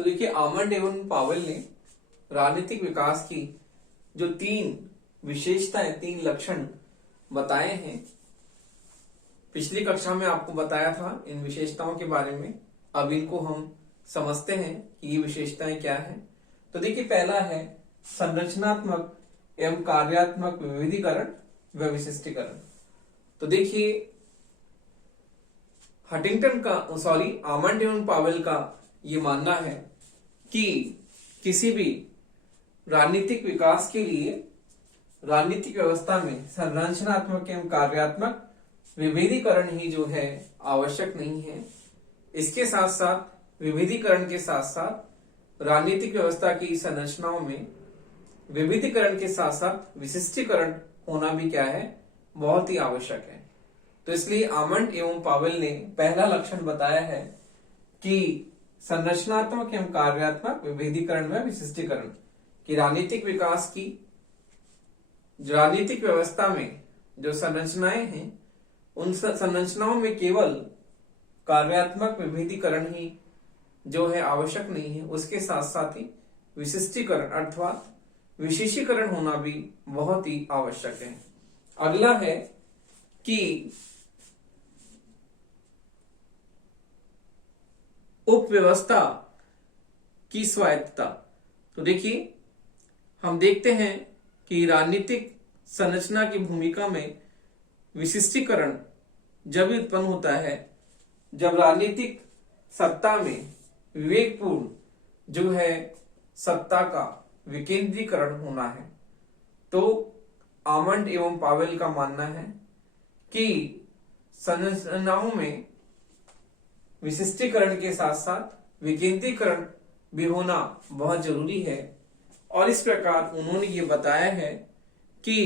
तो देखिए आमंड एवं पावेल ने राजनीतिक विकास की जो तीन विशेषताएं, तीन लक्षण बताए हैं, पिछली कक्षा में आपको बताया था इन विशेषताओं के बारे में। अब इनको हम समझते हैं कि ये विशेषताएं क्या हैं। तो देखिए पहला है संरचनात्मक एवं कार्यात्मक विविधीकरण व विशिष्टीकरण। तो देखिए आमंड एवं पावेल का ये मानना है कि किसी भी राजनीतिक विकास के लिए राजनीतिक व्यवस्था में संरचनात्मक एवं कार्यात्मक विभेदीकरण ही जो है आवश्यक नहीं है। इसके साथ साथ विभेदीकरण के साथ साथ राजनीतिक व्यवस्था की संरचनाओं में विविधीकरण के साथ साथ विशिष्टीकरण होना भी क्या है, बहुत ही आवश्यक है। तो इसलिए आमंड एवं पावेल ने पहला लक्षण बताया है कि संरचनात्मक एवं कार्यात्मक विभेदीकरण व विशिष्टीकरण की राजनीतिक विकास की राजनीतिक व्यवस्था में जो संरचनाएं हैं उन संरचनाओं में केवल कार्यात्मक विभेदीकरण ही जो है आवश्यक नहीं है, उसके साथ साथ ही विशिष्टीकरण अर्थात विशेषीकरण होना भी बहुत ही आवश्यक है। अगला है कि उपव्यवस्था की स्वायत्तता। तो देखिए हम देखते हैं कि राजनीतिक संरचना की भूमिका में विशिष्टीकरण जब उत्पन्न होता है जब राजनीतिक सत्ता में विवेकपूर्ण जो है सत्ता का विकेंद्रीकरण होना है। तो आमंड एवं पावेल का मानना है कि संरचनाओं में विशिष्टीकरण के साथ साथ विकेंद्रीकरण भी होना बहुत जरूरी है। और इस प्रकार उन्होंने ये बताया है कि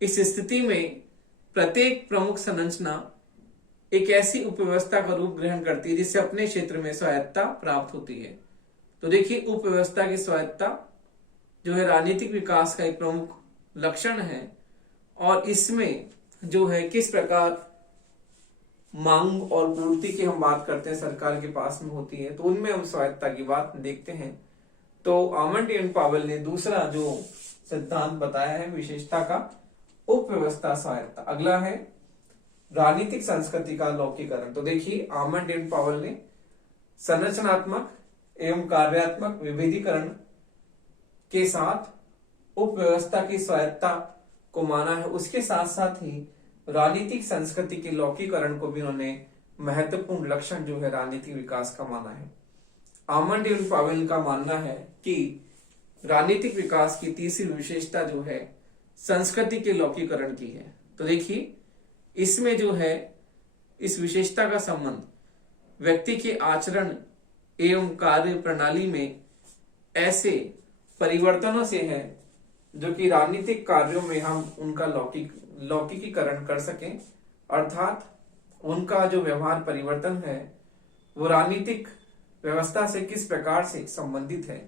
इस स्थिति में प्रत्येक प्रमुख संरचना एक ऐसी उपव्यवस्था का रूप ग्रहण करती है जिससे अपने क्षेत्र में स्वायत्तता प्राप्त होती है। तो देखिए उपव्यवस्था की स्वायत्तता जो है राजनीतिक विकास का एक प्रमुख लक्षण है और इसमें जो है किस प्रकार मांग और पूर्ति की हम बात करते हैं सरकार के पास में होती है, तो उनमें हम स्वायत्तता की बात देखते हैं। तो आमंड एवं पावेल ने दूसरा जो सिद्धांत बताया है विशेषता का उपव्यवस्था स्वायत्तता। अगला है राजनीतिक संस्कृति का लौकिकरण। तो देखिए आमंड एवं पावेल ने संरचनात्मक एवं कार्यात्मक विभेदीकरण के साथ उपव्यवस्था की स्वायत्तता को माना है, उसके साथ साथ ही राजनीतिक संस्कृति के लौकिकरण को भी उन्होंने महत्वपूर्ण लक्षण जो है राजनीतिक विकास का माना है। आमंड एवं पावेल का मानना है कि राजनीतिक विकास की तीसरी विशेषता जो है संस्कृति के लौकिकरण की है। तो देखिए इसमें जो है इस विशेषता का संबंध व्यक्ति के आचरण एवं कार्य प्रणाली में ऐसे परिवर्तनों से है जो कि राजनीतिक कार्यों में हम उनका लौकिकीकरण कर सकें, अर्थात उनका जो व्यवहार परिवर्तन है वो राजनीतिक व्यवस्था से किस प्रकार से संबंधित है,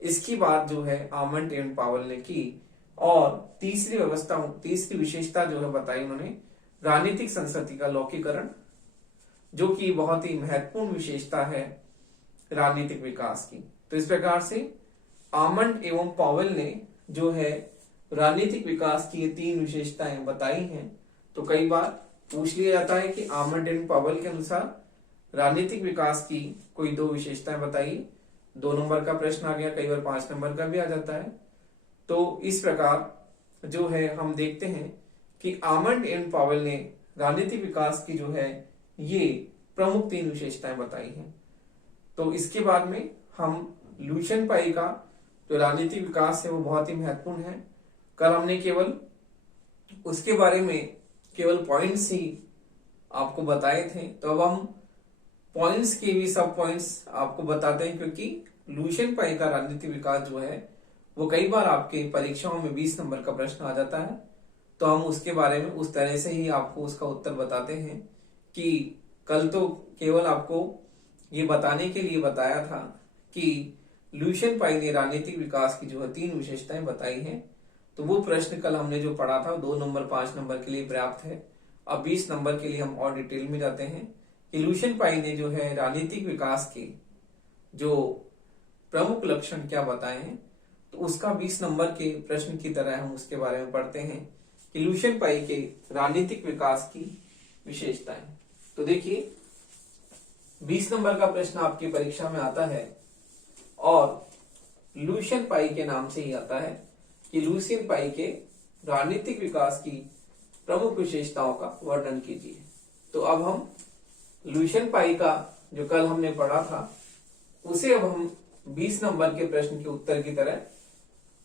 इसकी बात जो है आमंड एवं पावेल ने की। और तीसरी विशेषता जो है बताई उन्होंने राजनीतिक संस्कृति का लौकिकरण, जो कि बहुत ही महत्वपूर्ण विशेषता है राजनीतिक विकास की। तो इस प्रकार से आमंड एवं पावेल ने जो है राजनीतिक विकास की ये तीन विशेषताएं बताई हैं। तो कई बार पूछ लिया जाता है कि आमंड एवं पावेल के अनुसार राजनीतिक विकास की कोई दो विशेषताएं बताइए। 2 नंबर का प्रश्न आ गया, कई बार 5 नंबर का भी आ जाता है। तो इस प्रकार जो है हम देखते हैं कि आमंड एवं पावेल ने राजनीतिक विकास की जो है ये प्रमुख 3 विशेषताएं बताई हैं। तो इसके बाद में हम लुशियन पाई का जो राजनीतिक विकास है वो बहुत ही महत्वपूर्ण है। कल हमने केवल उसके बारे में केवल पॉइंट्स ही आपको बताए थे, तो अब हम पॉइंट्स के भी सब पॉइंट्स आपको बताते हैं, क्योंकि लुशियन पाई का राजनीतिक विकास जो है वो कई बार आपके परीक्षाओं में 20 नंबर का प्रश्न आ जाता है। तो हम उसके बारे में उस तरह से ही आपको उसका उत्तर बताते हैं कि कल तो केवल आपको ये बताने के लिए बताया था कि लुशियन पाई ने राजनीतिक विकास की जो है 3 विशेषताएं बताई हैं। तो वो प्रश्न कल हमने जो पढ़ा था 2 नंबर 5 नंबर के लिए पर्याप्त है। अब 20 नंबर के लिए हम और डिटेल में जाते हैं कि लुशियन पाई ने जो है राजनीतिक विकास के जो प्रमुख लक्षण क्या बताए हैं, तो उसका 20 नंबर के प्रश्न की तरह हम उसके बारे में पढ़ते हैं कि लुशियन पाई के राजनीतिक विकास की विशेषताएं। तो देखिए 20 नंबर का प्रश्न आपकी परीक्षा में आता है और लुशियन पाई के नाम से ही आता है कि लुशियन पाई के राजनीतिक विकास की प्रमुख विशेषताओं का वर्णन कीजिए। तो अब हम लुशियन पाई का जो कल हमने पढ़ा था उसे अब हम 20 नंबर के प्रश्न के उत्तर की तरह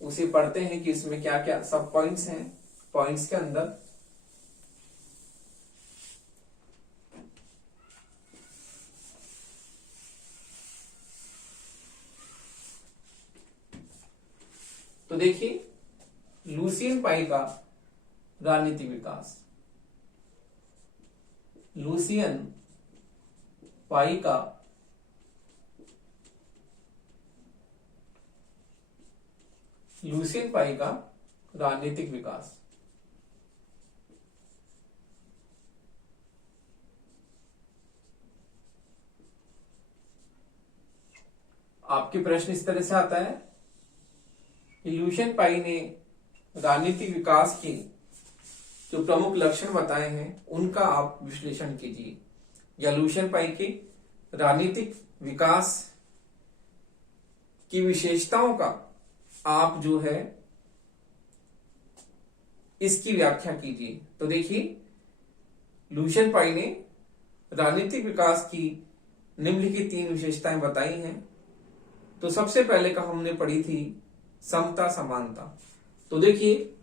उसे पढ़ते हैं कि इसमें क्या क्या सब पॉइंट्स हैं। पॉइंट्स के अंदर तो देखिए लुशियन पाई का राजनीतिक विकास, लुशियन पाई का राजनीतिक विकास। आपके प्रश्न इस तरह से आता है कि लुशियन पाई ने राजनीतिक विकास के जो प्रमुख लक्षण बताए हैं उनका आप विश्लेषण कीजिए, या लुशियन पाई के राजनीतिक विकास की विशेषताओं का आप जो है इसकी व्याख्या कीजिए। तो देखिए लुशियन पाई ने राजनीतिक विकास की निम्नलिखित 3 विशेषताएं बताई हैं। तो सबसे पहले का हमने पढ़ी थी समता समानता। तो देखिए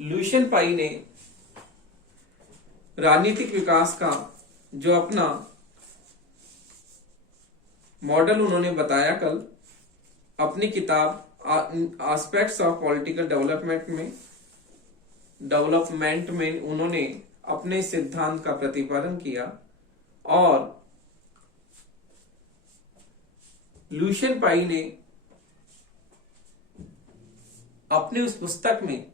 लुशियन पाई ने राजनीतिक विकास का जो अपना मॉडल उन्होंने बताया कल अपनी किताब एस्पेक्ट्स ऑफ पॉलिटिकल डेवलपमेंट में उन्होंने अपने सिद्धांत का प्रतिपादन किया। और लुशियन पाई ने अपनी उस पुस्तक में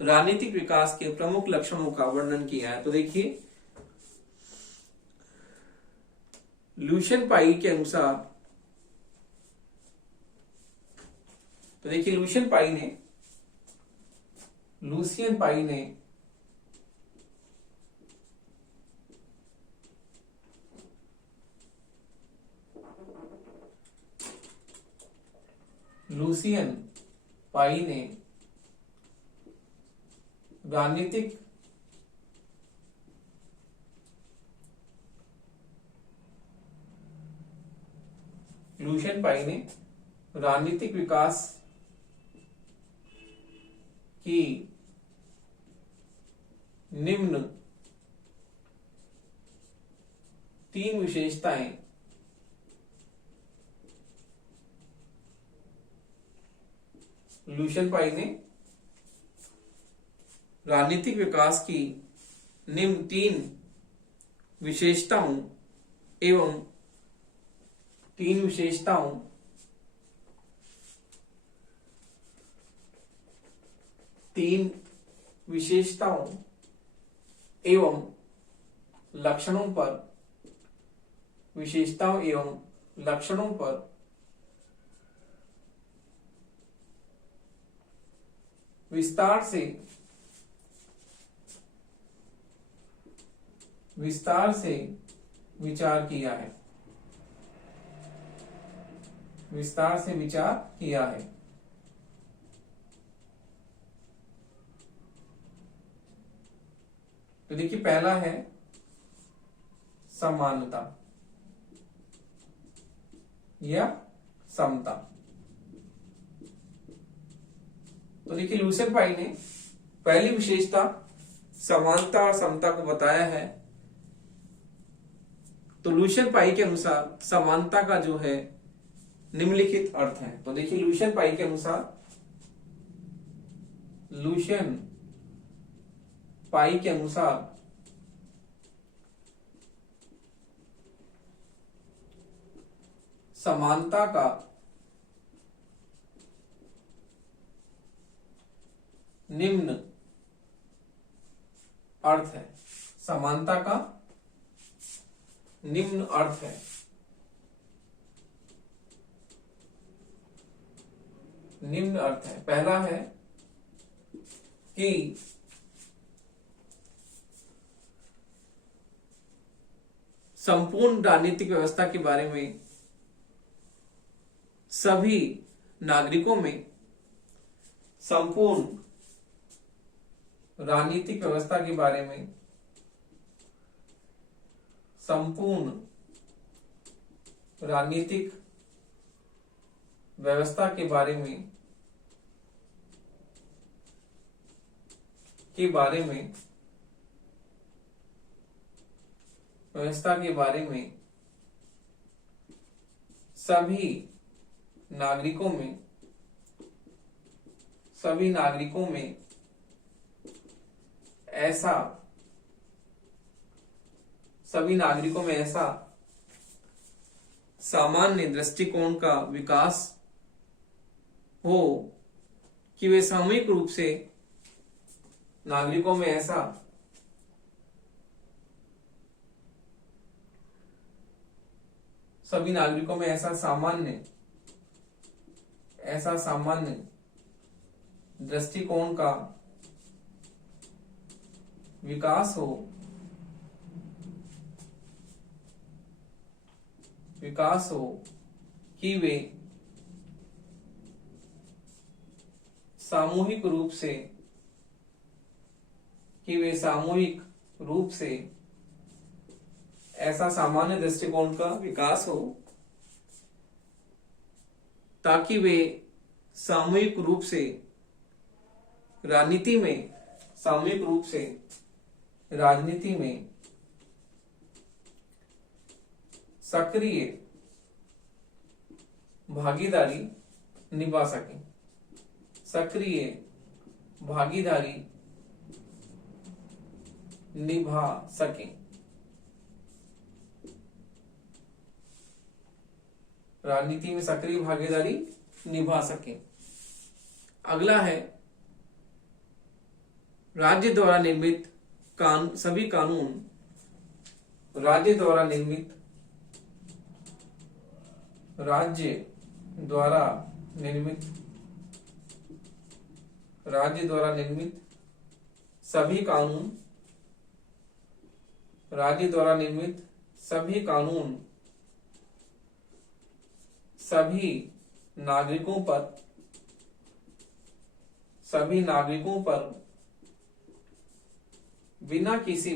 राजनीतिक विकास के प्रमुख लक्षणों का वर्णन किया है। तो देखिए लुशियन पाई के अनुसार, तो देखिए लुशियन पाई ने राजनीतिक विकास की निम्न 3 विशेषताएं लुशियन पाई ने राजनीतिक विकास की निम्न 3 विशेषताओं एवं 3 विशेषताओं एवं लक्षणों पर विस्तार से विचार किया है। तो देखिए पहला है समानता या समता। तो देखिए लुशियन पाई ने पहली विशेषता समानता और समता को बताया है। तो लुशियन पाई के अनुसार समानता का जो है निम्नलिखित अर्थ है। तो देखिए लुशियन पाई के अनुसार समानता का निम्न अर्थ है। समानता का निम्न अर्थ है। निम्न अर्थ है। पहला है कि संपूर्ण राजनीतिक व्यवस्था के बारे में सभी नागरिकों में, संपूर्ण राजनीतिक व्यवस्था के बारे में, संपूर्ण राजनीतिक व्यवस्था के बारे में व्यवस्था के बारे में सभी नागरिकों में ऐसा सामान्य दृष्टिकोण का विकास हो कि वे सामूहिक रूप से नागरिकों में ऐसा सभी नागरिकों में ऐसा सामान्य दृष्टिकोण का विकास हो कि वे सामूहिक रूप से ऐसा सामान्य दृष्टिकोण का विकास हो ताकि वे सामूहिक रूप से राजनीति में सक्रिय भागीदारी निभा सकें। राजनीति में सक्रिय भागीदारी निभा सके। अगला है राज्य द्वारा निर्मित सभी कानून राज्य द्वारा निर्मित सभी कानून सभी नागरिकों पर बिना किसी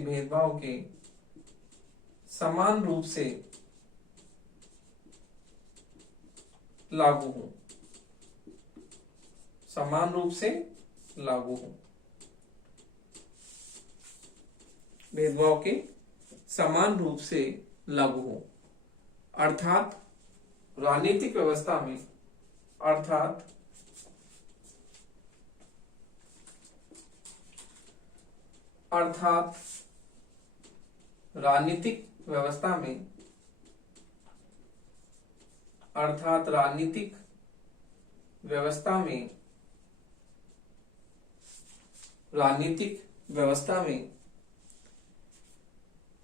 भेदभाव के समान रूप से लागू हो। भेदभाव के समान रूप से लागू हो। अर्थात राजनीतिक व्यवस्था में राजनीतिक व्यवस्था में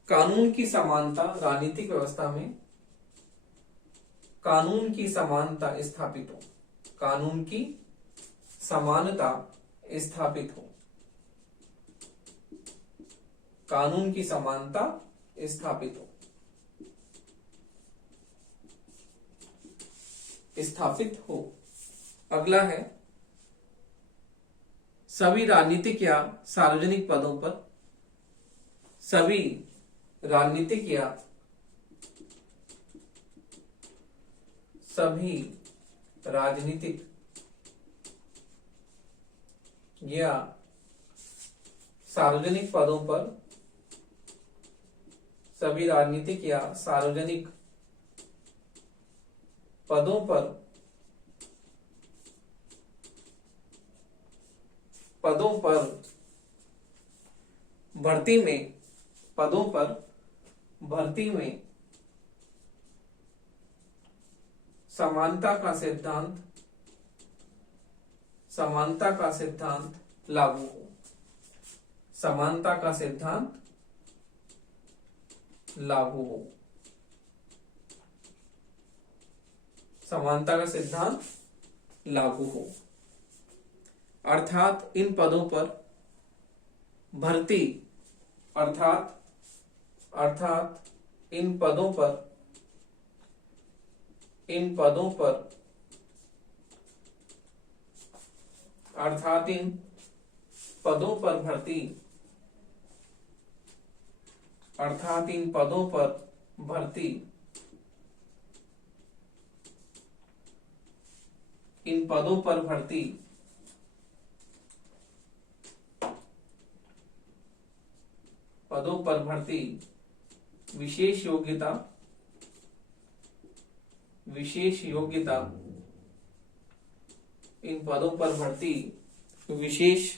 कानून की समानता स्थापित हो। अगला है सभी राजनीतिक या सार्वजनिक पदों पर भर्ती में समानता का सिद्धांत समानता का सिद्धांत लागू हो। समानता का सिद्धांत लागू हो। समानता का सिद्धांत लागू हो अर्थात इन पदों पर भर्ती अर्थात इन पदों पर अर्थात इन पदों पर भर्ती अर्थात इन पदों पर भर्ती इन पदों पर भर्ती विशेष योग्यता इन पदों पर भर्ती विशेष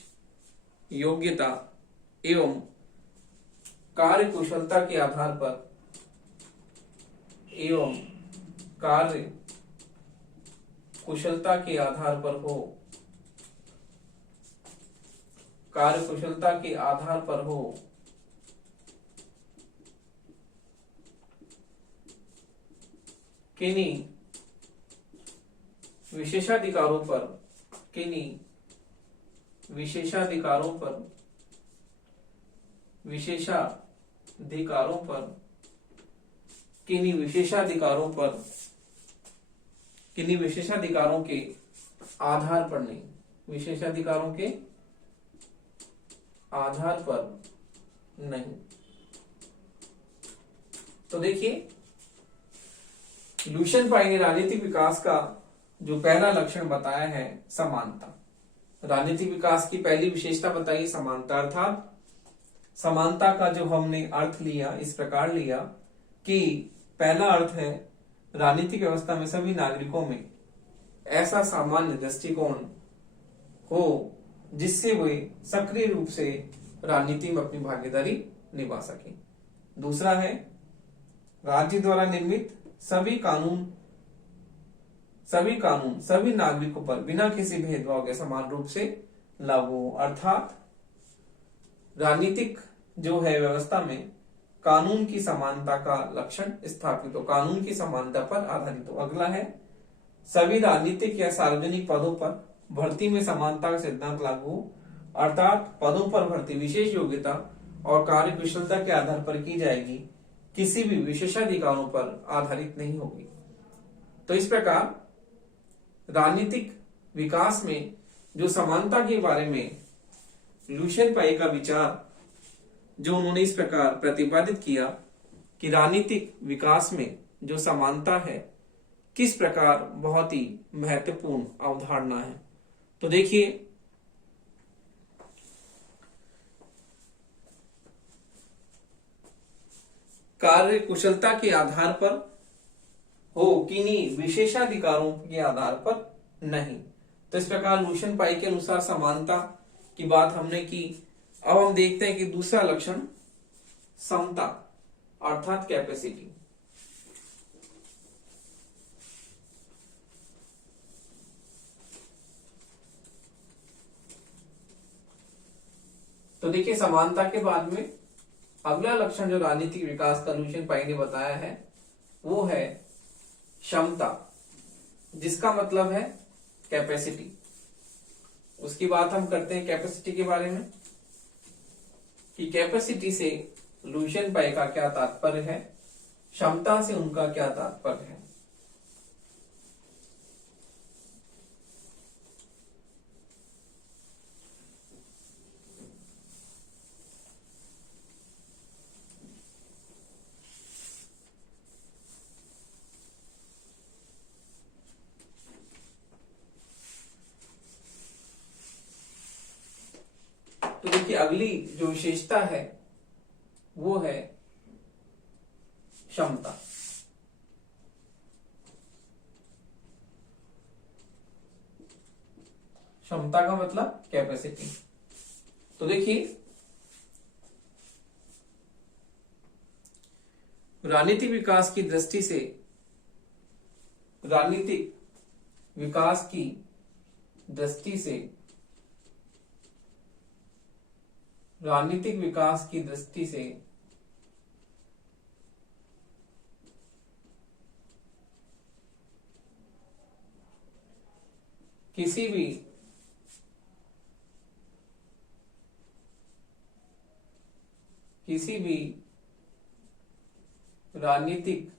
योग्यता एवं कार्य कुशलता के आधार पर हो किन्हीं विशेषाधिकारों पर किन्हीं विशेषाधिकारों के आधार पर नहीं, विशेषाधिकारों के आधार पर नहीं। तो देखिए लुशियन पाई ने राजनीतिक विकास का जो पहला लक्षण बताया है समानता। राजनीतिक विकास की पहली विशेषता बताई समानता, अर्थात समानता का जो हमने अर्थ लिया इस प्रकार लिया कि पहला अर्थ है राजनीतिक व्यवस्था में सभी नागरिकों में ऐसा सामान्य दृष्टिकोण हो जिससे वे सक्रिय रूप से राजनीति में अपनी भागीदारी निभा सके। दूसरा है राज्य द्वारा निर्मित सभी कानून सभी नागरिकों पर बिना किसी भेदभाव के समान रूप से लागू हो, अर्थात राजनीतिक जो है व्यवस्था में कानून की समानता का लक्षण स्थापित हो, कानून की समानता पर आधारित हो। अगला है सभी राजनीतिक या सार्वजनिक पदों पर भर्ती में समानता का सिद्धांत लागू हो, अर्थात पदों पर भर्ती विशेष योग्यता और कार्य कुशलता के आधार पर की जाएगी, किसी भी विशेषाधिकारों पर आधारित नहीं होगी। तो इस प्रकार राजनीतिक विकास में जो समानता के बारे में लुशियन पाई का विचार जो उन्होंने इस प्रकार प्रतिपादित किया कि राजनीतिक विकास में जो समानता है किस प्रकार बहुत ही महत्वपूर्ण अवधारणा है। तो देखिए कार्य कुशलता के आधार पर हो किन्हीं विशेषाधिकारों के आधार पर नहीं। तो इस प्रकार लुशियन पाई के अनुसार समानता की बात हमने की। अब हम देखते हैं कि दूसरा लक्षण समता अर्थात कैपेसिटी। तो देखिए समानता के बाद में अगला लक्षण जो राजनीतिक विकास का लुशियन पाई ने बताया है वो है क्षमता, जिसका मतलब है कैपेसिटी। उसकी बात हम करते हैं कैपेसिटी के बारे में कि कैपेसिटी से लुशियन पाई का क्या तात्पर्य है, क्षमता से उनका क्या तात्पर्य है। तो देखिए अगली जो विशेषता है वो है क्षमता। क्षमता का मतलब कैपेसिटी। तो देखिए राजनीतिक विकास की दृष्टि से राजनीतिक विकास की दृष्टि से राजनीतिक विकास की दृष्टि से किसी भी राजनीतिक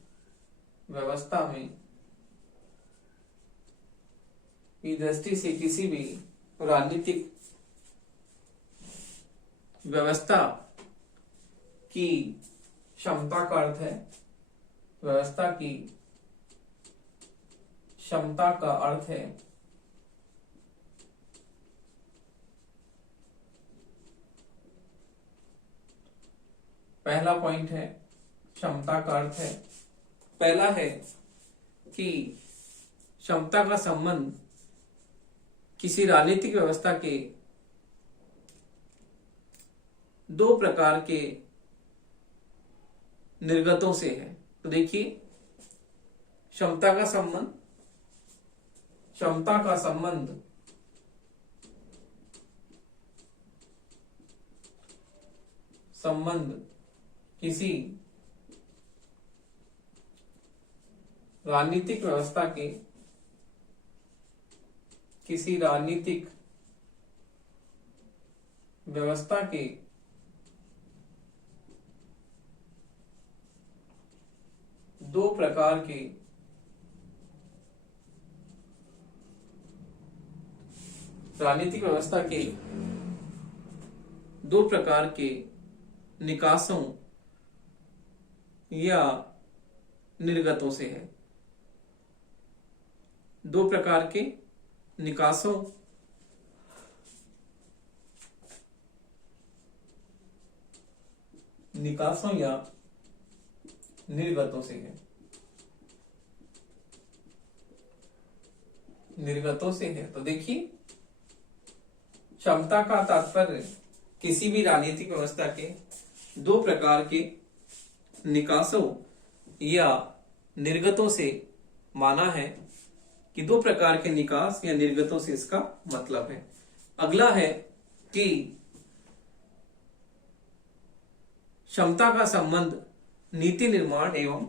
व्यवस्था में की दृष्टि से किसी भी राजनीतिक व्यवस्था की क्षमता का अर्थ है, व्यवस्था की क्षमता का अर्थ है पहला पॉइंट है क्षमता का अर्थ है, पहला है कि क्षमता का संबंध किसी राजनीतिक व्यवस्था के दो प्रकार के निर्गतों से है। तो देखिए क्षमता का संबंध किसी राजनीतिक व्यवस्था के दो प्रकार के राजनीतिक व्यवस्था के दो प्रकार के निकासों या निर्गतों से है। दो प्रकार के निकासों या निर्गतों से है। तो देखिए क्षमता का तात्पर्य किसी भी राजनीतिक व्यवस्था के दो प्रकार के निकासों या निर्गतों से माना है कि दो प्रकार के निकास या निर्गतों से इसका मतलब है। अगला है कि क्षमता का संबंध नीति निर्माण एवं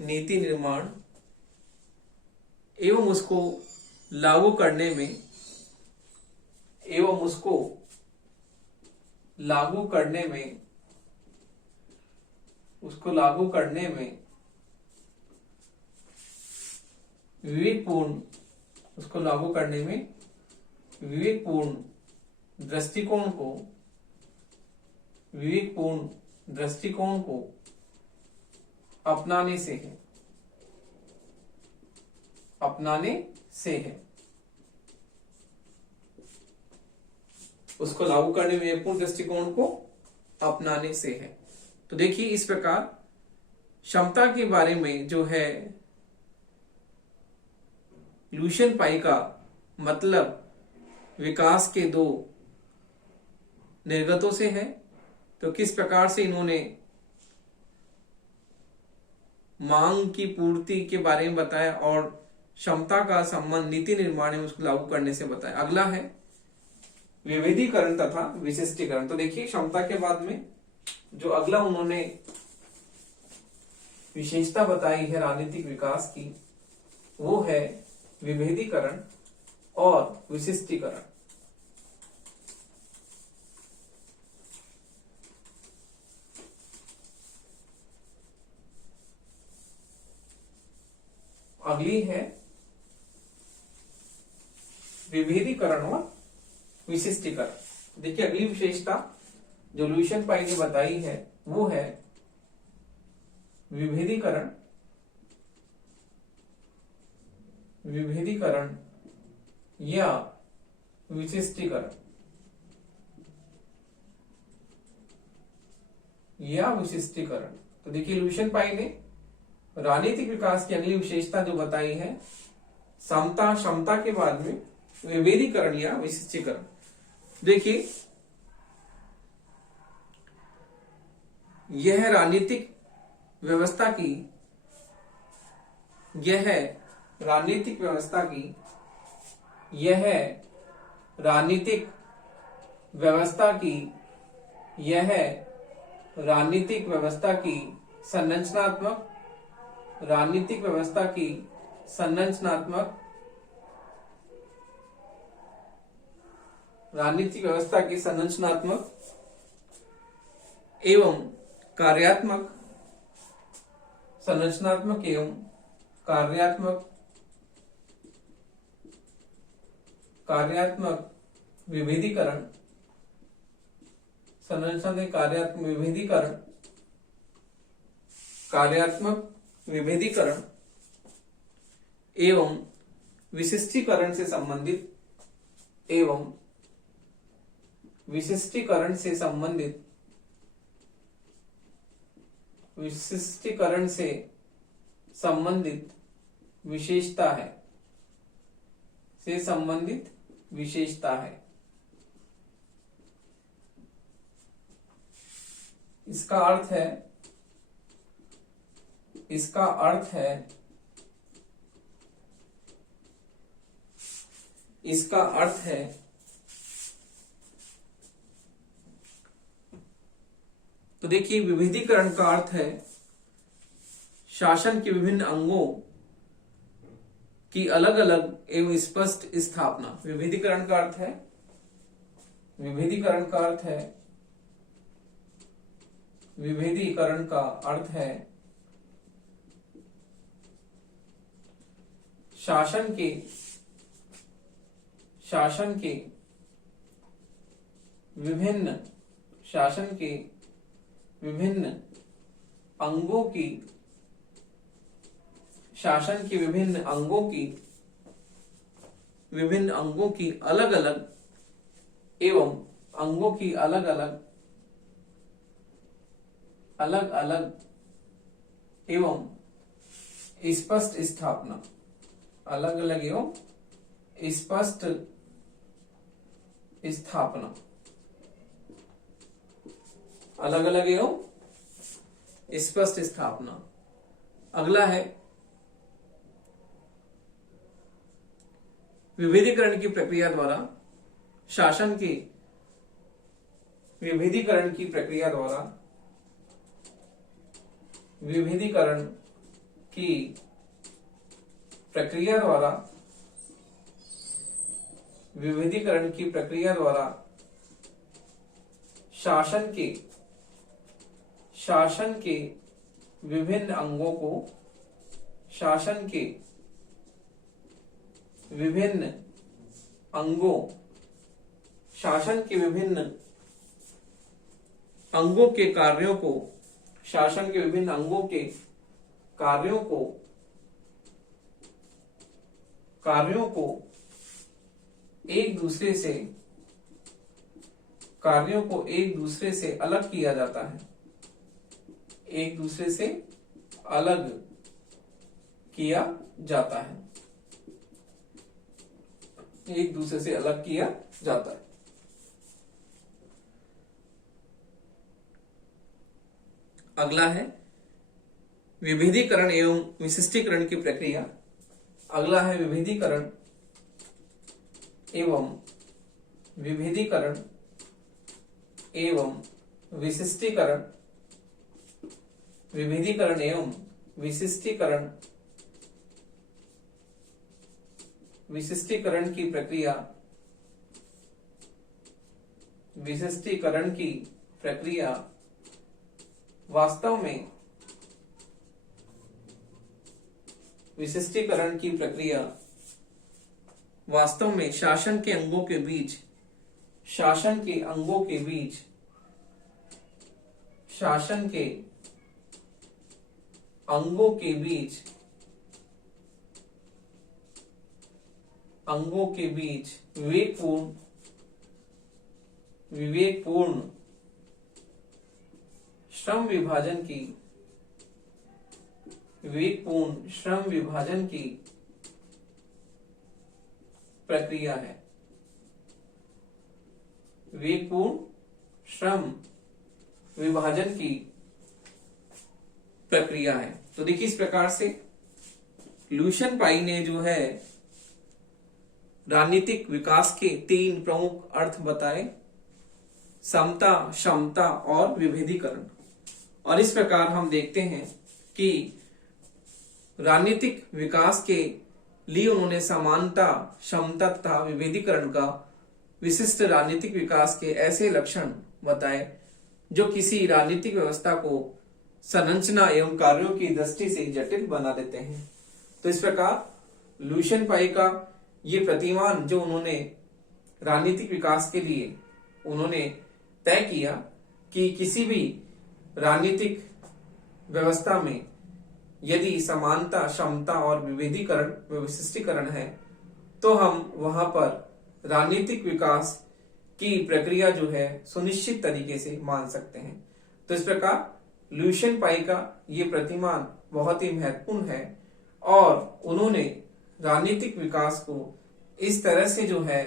नीति निर्माण एवं उसको लागू करने में विवेकपूर्ण दृष्टिकोण को अपनाने से है। उसको लागू करने में विवेकपूर्ण दृष्टिकोण को अपनाने से है। तो देखिए इस प्रकार क्षमता के बारे में जो है लुशियन पाई का मतलब विकास के दो निर्गतों से है। तो किस प्रकार से इन्होंने मांग की पूर्ति के बारे में बताया और क्षमता का संबंध नीति निर्माण में उसको लागू करने से बताया। अगला है विभेदीकरण तथा विशिष्टीकरण। तो देखिए क्षमता के बाद में जो अगला उन्होंने विशेषता बताई है राजनीतिक विकास की वो है विभेदीकरण और विशिष्टीकरण। अगली है विभेदीकरण और विशिष्टीकरण। देखिए अगली विशेषता जो लुशियन पाई ने बताई है वो है विभेदीकरण या विशिष्टीकरण। तो देखिए लुशियन पाई ने राजनीतिक विकास की अगली विशेषता जो बताई है समता, क्षमता के बाद में विभेदीकरण या विशिष्टीकरण। देखिए, यह राजनीतिक व्यवस्था की यह राजनीतिक व्यवस्था की यह राजनीतिक व्यवस्था की यह राजनीतिक व्यवस्था की संरचनात्मक राजनीतिक व्यवस्था की संरचनात्मक राजनीतिक व्यवस्था की संरचनात्मक एवं कार्यात्मक संरचनात्मक एवं कार्यात्मक विभेदीकरण संरचनात्मक कार्यात्मक विभेदीकरण एवं विशिष्टीकरण से संबंधित विशेषता है। इसका अर्थ है तो देखिए, विभेदीकरण का अर्थ है शासन के विभिन्न अंगों की अलग अलग एवं स्पष्ट स्थापना। विभेदीकरण का अर्थ है शासन के विभिन्न अंगों की अलग अलग एवं स्पष्ट स्थापना। अगला है विभेदीकरण की प्रक्रिया द्वारा शासन के विभेदीकरण की प्रक्रिया द्वारा शासन के विभिन्न अंगों को के कार्यों को एक दूसरे से अलग किया जाता है। अगला है विभेदीकरण एवं विशिष्टीकरण की प्रक्रिया। विशिष्टीकरण की प्रक्रिया वास्तव में शासन के अंगों के बीच विवेकपूर्ण श्रम विभाजन की प्रक्रिया है, विवेकपूर्ण श्रम विभाजन की प्रक्रिया है। तो देखिए इस प्रकार से लुशियन पाई ने जो है राजनीतिक विकास के 3 प्रमुख अर्थ बताए, समता, क्षमता और विभेदीकरण। और इस प्रकार हम देखते हैं कि राजनीतिक विकास के लिए उन्होंने समानता, क्षमता तथा विभेदीकरण का विशिष्ट राजनीतिक विकास के ऐसे लक्षण बताए जो किसी राजनीतिक व्यवस्था को संरचना एवं कार्यों की दृष्टि से जटिल बना देते हैं। तो इस प्रकार लुशियन पाई का ये प्रतिमान जो उन्होंने राजनीतिक विकास के लिए उन्होंने तय किया कि किसी भी राजनीतिक व्यवस्था में यदि समानता, क्षमता और विभेदीकरण व विशिष्टीकरण है तो हम वहां पर राजनीतिक विकास की प्रक्रिया जो है सुनिश्चित तरीके से मान सकते हैं। तो इस प्रकार लुशियन पाई का ये प्रतिमान बहुत ही महत्वपूर्ण है और उन्होंने राजनीतिक विकास को इस तरह से जो है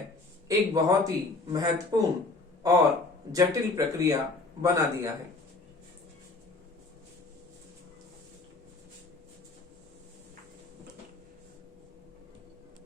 एक बहुत ही महत्वपूर्ण और जटिल प्रक्रिया बना दिया है।